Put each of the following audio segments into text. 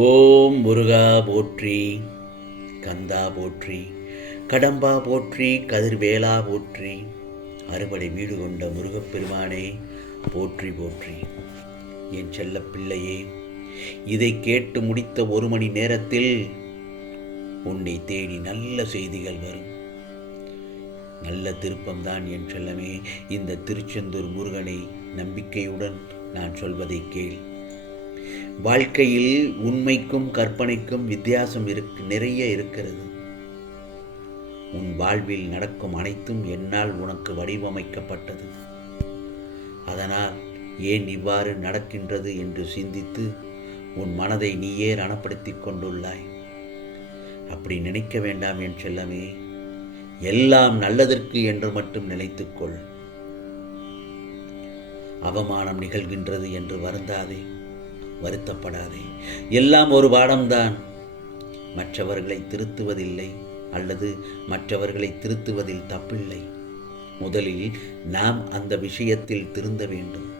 ஓம் முருகா போற்றி கந்தா போற்றி கடம்பா போற்றி கதிர்வேலா போற்றி அறுபடை வீடு கொண்ட முருகப்பெருமானே போற்றி போற்றி. என் செல்ல பிள்ளையே இதை கேட்டு முடித்த ஒரு மணி நேரத்தில் உன்னை தேடி நல்ல செய்திகள் வரும். நல்ல திருப்பம்தான் என் செல்லமே இந்த திருச்செந்தூர் முருகனை நம்பிக்கையுடன் நான் சொல்வதை கேள். வாழ்க்கையில் உண்மைக்கும் கற்பனைக்கும் வித்தியாசம் இருக்கு நிறைய இருக்கிறது. உன் வாழ்வில் நடக்கும் அனைத்தும் என்னால் உனக்கு வடிவமைக்கப்பட்டது. அதனால் ஏன் இவ்வாறு நடக்கின்றது என்று சிந்தித்து உன் மனதை நீயே ரணப்படுத்திக் கொண்டுள்ளாய். அப்படி நினைக்க வேண்டாம் என் செல்லமே. எல்லாம் நல்லதற்கு என்று மட்டும் நினைத்துக்கொள். அவமானம் நிகழ்கின்றது என்று வருந்தாதே. வருத்தப்படாதே. எல்லாம் ஒரு பாடம்தான். மற்றவர்களை திருத்துவதில்லை அல்லது மற்றவர்களை திருத்துவதில் தப்பில்லை. முதலில் நாம் அந்த விஷயத்தில் திருந்த வேண்டும்.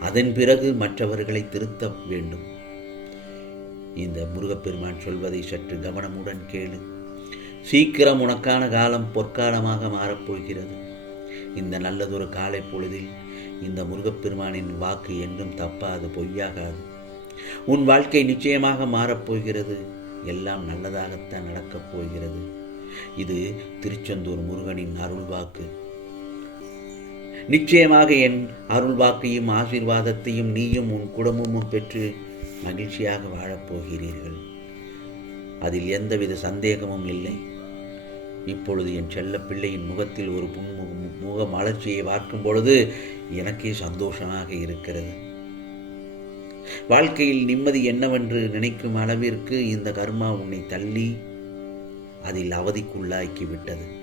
அதன் பிறகு மற்றவர்களை திருத்த வேண்டும். இந்த முருகப்பெருமான் சொல்வதை சற்று கவனமுடன் கேளு. சீக்கிரம் உனக்கான காலம் பொற்காலமாக மாறப்போகிறது இந்த நல்லதொரு காலை பொழுதில் இந்த முருகப்பெருமானின் வாக்கு என்றும் தப்பாது பொய்யாகாது. உன் வாழ்க்கை நிச்சயமாக மாறப்போகிறது எல்லாம் நல்லதாகத்தான் நடக்கப் போகிறது. இது திருச்செந்தூர் முருகனின் அருள் வாக்கு. நிச்சயமாக என் அருள் வாக்கையும் ஆசீர்வாதத்தையும் நீயும் உன் குடும்பமும் பெற்று மகிழ்ச்சியாக வாழப்போகிறீர்கள் அதில் எந்தவித சந்தேகமும் இல்லை. இப்பொழுது என் செல்ல பிள்ளையின் முகத்தில் ஒரு முக மலர்ச்சியை பார்க்கும் பொழுது எனக்கே சந்தோஷமாக இருக்கிறது. வாழ்க்கையில் நிம்மதி என்னவென்று நினைக்கும் அளவிற்கு இந்த கர்மா உன்னை தள்ளி அதில் அவதிக்குள்ளாக்கி விட்டது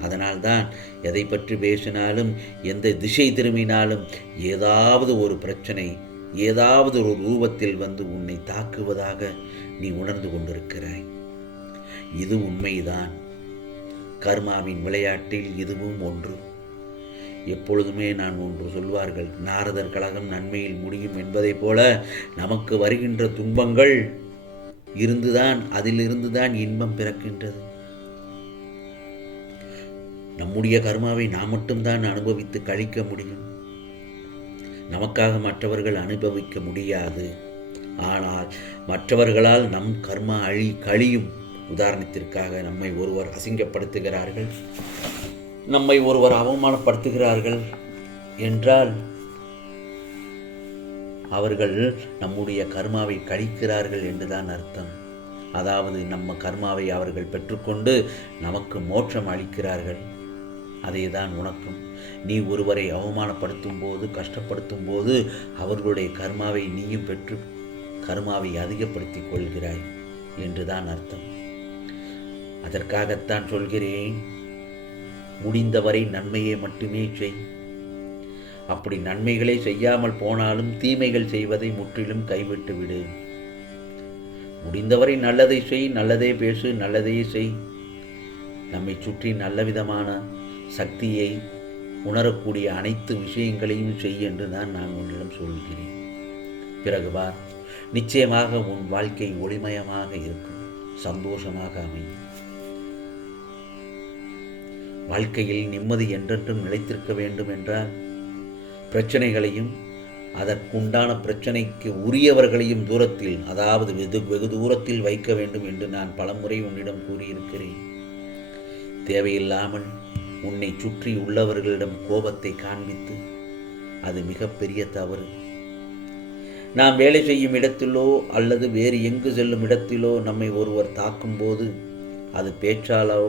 அதனால்தான் எதை பற்றி பேசினாலும் எந்த திசை திரும்பினாலும் ஏதாவது ஒரு பிரச்சனை ஏதாவது ஒரு ரூபத்தில் வந்து உன்னை தாக்குவதாக நீ உணர்ந்து கொண்டிருக்கிறாய். இது உண்மைதான். கர்மாவின் விளையாட்டில் இதுவும் ஒன்று. எப்பொழுதுமே நான் ஒன்று சொல்வார்கள் நாரதர் கழகம் நன்மையில் முடியும் என்பதைப் போல நமக்கு வருகின்ற துன்பங்கள் இருந்துதான் அதிலிருந்துதான் இன்பம் பிறக்கின்றது. நம்முடைய கர்மாவை நாம் மட்டும்தான் அனுபவித்து கழிக்க முடியும். நமக்காக மற்றவர்கள் அனுபவிக்க முடியாது. ஆனால் மற்றவர்களால் நம் கர்மா அழி கழியும். உதாரணத்திற்காக நம்மை ஒருவர் அசிங்கப்படுத்துகிறார்கள். நம்மை ஒருவர் அவமானப்படுத்துகிறார்கள் என்றால் அவர்கள் நம்முடைய கர்மாவை கழிக்கிறார்கள் என்றுதான் அர்த்தம். அதாவது நம்ம கர்மாவை அவர்கள் பெற்றுக்கொண்டு நமக்கு மோட்சம் அளிக்கிறார்கள். அதேதான் உனக்கும். நீ ஒருவரை அவமானப்படுத்தும் போது கஷ்டப்படுத்தும் போது அவர்களுடைய கர்மாவை நீயும் பெற்று கர்மாவை அதிகப்படுத்திக் கொள்கிறாய் என்றுதான் அர்த்தம். அதற்காகத்தான் சொல்கிறேன் முடிந்தவரை நன்மையை மட்டுமே செய். அப்படி நன்மைகளை செய்யாமல் போனாலும் தீமைகள் செய்வதை முற்றிலும் கைவிட்டு விடு. முடிந்தவரை நல்லதை செய் நல்லதே பேசு நல்லதையே செய். நம்மை சுற்றி நல்ல விதமான சக்தியை உணரக்கூடிய அனைத்து விஷயங்களையும் செய் என்று தான் நான் உன்னிடம் சொல்கிறேன். பிறகு வா. நிச்சயமாக உன் வாழ்க்கை ஒளிமயமாக இருக்கும். சந்தோஷமாக அமையும். வாழ்க்கையில் நிம்மதி என்றென்றும் நிலைத்திருக்க வேண்டும் என்றால் பிரச்சனைகளையும் அதற்குண்டான பிரச்சனைக்கு உரியவர்களையும் தூரத்தில் அதாவது வெகு வெகு தூரத்தில் வைக்க வேண்டும் என்று நான் பலமுறை உன்னிடம் கூறியிருக்கிறேன். தேவையில்லாமல் உன்னை சுற்றி உள்ளவர்களிடம் கோபத்தை காண்பித்து அது மிகப்பெரிய தவறு. நாம் வேலை செய்யும் இடத்திலோ அல்லது வேறு எங்கு செல்லும் இடத்திலோ நம்மை ஒருவர் தாக்கும்போது அது பேச்சாலோ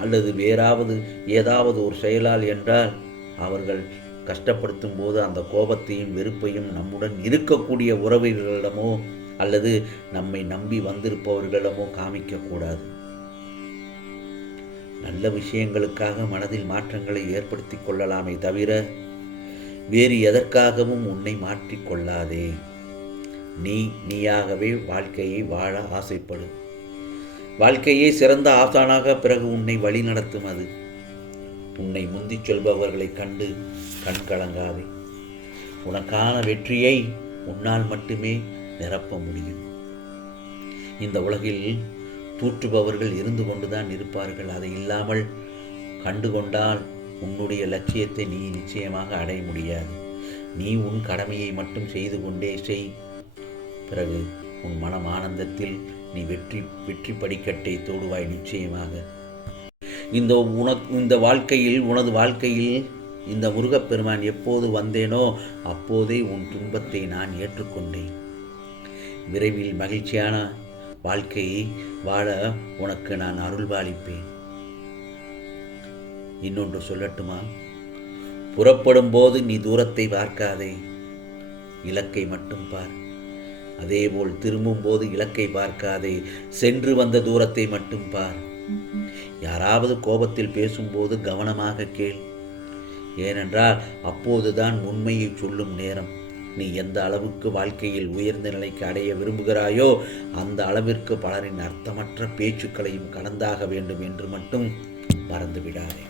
அல்லது வேறாவது ஏதாவது ஒரு செயலால் என்றால் அவர்கள் கஷ்டப்படுத்தும் போது அந்த கோபத்தையும் வெறுப்பையும் நம்முடன் இருக்கக்கூடிய உறவினர்களிடமோ அல்லது நம்மை நம்பி வந்திருப்பவர்களிடமோ காமிக்கக்கூடாது நல்ல விஷயங்களுக்காக மனதில் மாற்றங்களை ஏற்படுத்தி கொள்ளலாமே தவிர வேறு எதற்காகவும் உன்னை மாற்றிக்கொள்ளாதே நீ நீயாகவே வாழ்க்கையை வாழ ஆசைப்படும் வாழ்க்கையே சிறந்த ஆசானாக பிறகு உன்னை வழி நடத்தும் அது. உன்னை முந்திச் சொல்பவர்களை கண்டு கண் கலங்காதே. உனக்கான வெற்றியை உன்னால் மட்டுமே நிரப்ப முடியும். இந்த உலகில் தூற்றுபவர்கள் இருந்து கொண்டுதான் இருப்பார்கள். அதை இல்லாமல் கண்டுகொண்டால் உன்னுடைய லட்சியத்தை நீ நிச்சயமாக அடைய முடியாது. நீ உன் கடமையை மட்டும் செய்து கொண்டே செய். பிறகு உன் மனம் ஆனந்தத்தில் நீ வெற்றி வெற்றி படிக்கட்டை தோடுவாய் நிச்சயமாக. இந்த உனக்கு இந்த வாழ்க்கையில் உனது வாழ்க்கையில் இந்த முருகப்பெருமான் எப்போது வந்தேனோ அப்போதே உன் துன்பத்தை நான் ஏற்றுக்கொண்டேன். விரைவில் மகிழ்ச்சியான வாழ்க்கையை வாழ உனக்கு நான் அருள்பாலிப்பேன். இன்னொன்று சொல்லட்டுமா? புறப்படும் போது நீ தூரத்தை பார்க்காதே. இலக்கை மட்டும் பார். அதேபோல் திரும்பும் போது இலக்கை பார்க்காதே சென்று வந்த தூரத்தை மட்டும் பார். யாராவது கோபத்தில் பேசும்போது கவனமாக கேள். ஏனென்றால் அப்போதுதான் உண்மையை சொல்லும் நேரம். நீ எந்த அளவுக்கு வாழ்க்கையில் உயர்ந்த நிலைக்கு அடைய விரும்புகிறாயோ அந்த அளவிற்கு பலரின் அர்த்தமற்ற பேச்சுக்களையும் கடந்தாக வேண்டும் என்று மட்டும் மறந்துவிடாதே.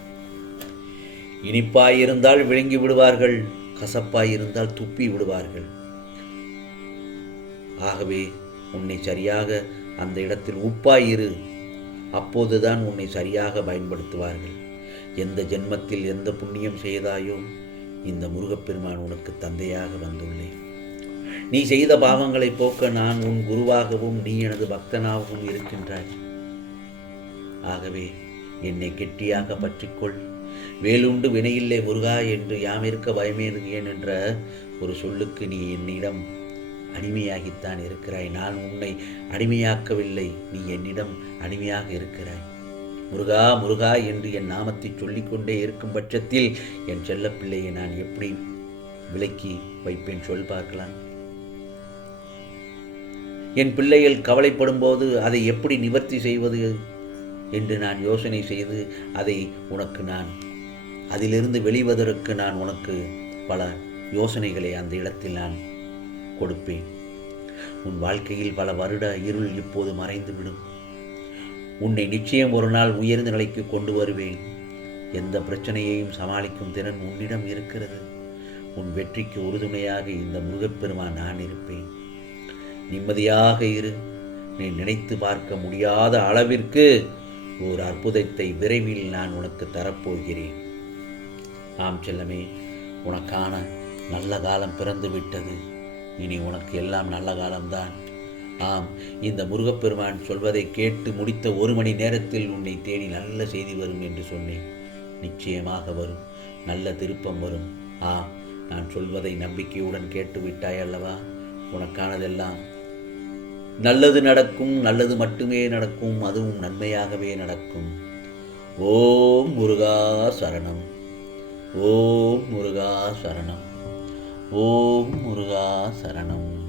இனிப்பாயிருந்தால் விழுங்கி விடுவார்கள் கசப்பாயிருந்தால் துப்பி விடுவார்கள். ஆகவே உன்னை சரியாக அந்த இடத்தில் உப்பாயிரு அப்போதுதான் உன்னை சரியாக பயன்படுத்துவார்கள். எந்த ஜென்மத்தில் எந்த புண்ணியம் செய்தாயோ இந்த முருகப்பெருமான் உனக்கு தந்தையாக வந்துள்ளேன். நீ செய்த பாவங்களை போக்க நான் உன் குருவாகவும் நீ எனது பக்தனாகவும் இருக்கின்றாய். ஆகவே என்னை கெட்டியாக பற்றிக்கொள். வேலுண்டு வினையில்லை முருகா என்று யாமிருக்க பயமேன் ஏன் என்ற ஒரு சொல்லுக்கு நீ என்னிடம் அடிமையாகித்தான் இருக்கிறாய். நான் உன்னை அடிமையாக்கவில்லை. நீ என்னிடம் அடிமையாக இருக்கிறாய். முருகா முருகா என்று என் நாமத்தை சொல்லிக்கொண்டே இருக்கும் பட்சத்தில் என் செல்லப்பிள்ளையை நான் எப்படி விலக்கி வைப்பேன் சொல் பார்க்கலாம். என் பிள்ளைகள் கவலைப்படும் போது அதை எப்படி நிவர்த்தி செய்வது என்று நான் யோசனை செய்து அதை உனக்கு நான் அதிலிருந்து வெளிவதற்கு நான் உனக்கு பல யோசனைகளை அந்த இடத்தில் நான் கொடுப்பேன். உன் வாழ்க்கையில் பல வருட இருள் இப்போது மறைந்துவிடும். உன்னை நிச்சயம் ஒரு நாள் உயர்ந்த நிலைக்கு கொண்டு வருவேன். எந்த பிரச்சனையையும் சமாளிக்கும் திறன் உன்னிடம் இருக்கிறது. உன் வெற்றிக்கு உறுதுணையாக இந்த முருகப்பெருமான் நான் இருப்பேன். நிம்மதியாக இரு. நீ நினைத்து பார்க்க முடியாத அளவிற்கு ஒரு அற்புதத்தை விரைவில் நான் உனக்கு தரப்போகிறேன். ஆம் செல்லமே உனக்கான நல்ல காலம் பிறந்து விட்டது இனி உனக்கு எல்லாம் நல்ல காலம்தான். ஆம் இந்த முருகப்பெருமான் சொல்வதை கேட்டு முடித்த ஒரு மணி நேரத்தில் உன்னை தேடி நல்ல செய்தி வரும் என்று சொன்னேன். நிச்சயமாக வரும். நல்ல திருப்பம் வரும். ஆ நான் சொல்வதை நம்பிக்கையுடன் கேட்டு விட்டாய் அல்லவா? உனக்கானதெல்லாம். நல்லது நடக்கும் நல்லது மட்டுமே நடக்கும் அதுவும் நன்மையாகவே நடக்கும். ஓம் முருகா சரணம். ஓம் முருகா சரணம். ஓம் முருகா சரணம்.